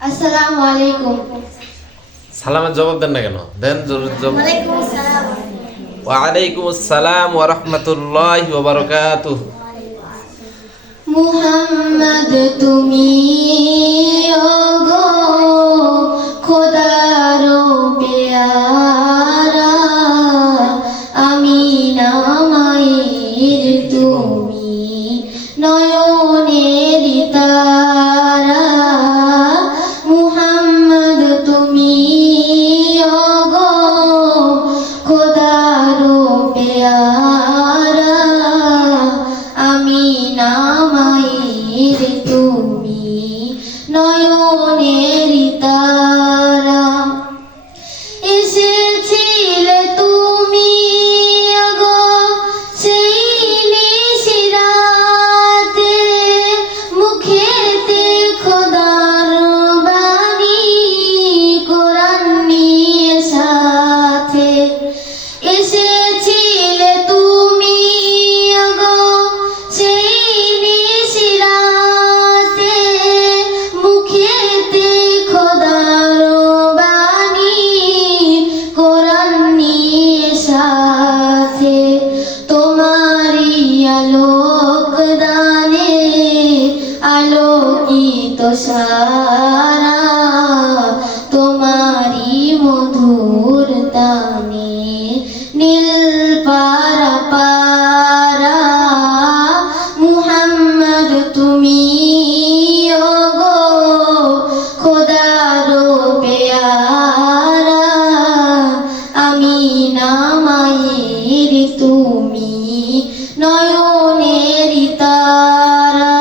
আসসালামু আলাইকুম। সালামের জবাব দেন না কেন? দেন জবাব। ওয়ালাইকুম আসসালাম। ওয়ালাইকুম আসসালাম ওয়া রাহমাতুল্লাহি ওয়া বারাকাতুহু। মুহাম্মদ তুমি ওগো খোদারো পেয়ারা, আমিনা মায়ের তুমি নয়নের তারা। মুহাম্মদ তুমি ওগো খোদারো পেয়ারা, আমিনা মায়ের তুমি নয়নের তারা। এসেছিলে তুমি গো সেই নিশিরাতে, মুখেতে খোদার বাণী কোরআন নিয়ে সাথে। এসেছিলে তুমি গো সেই নিশিরাতে, মুখেতে খোদার বাণী কোরআন নিয়ে সাথে। তোমারই আলোক দানে আলোকিত সারা, তোমারই মধুর তানে নীল পারা পারা। মুহাম্মদ তুমি ওগো খোদারো পেয়ারা, আমিনা মায়ের তুমি নয়নের তারা।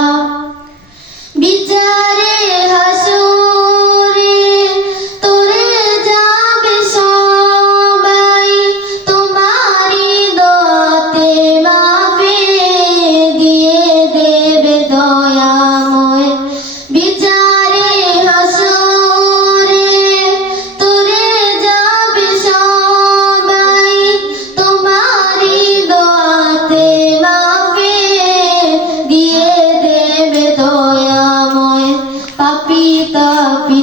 বিচারে হাসরে তোরে যাবে সবাই, তোমারি দোয়াতে মাফে দিয়ে দেবে দয়াময়। বিচারে হাসরে তোরে যাবে সবাই, তোমারি দোয়াতে মাফে দিয়ে দেবে দয়াময়। পাপী তাপী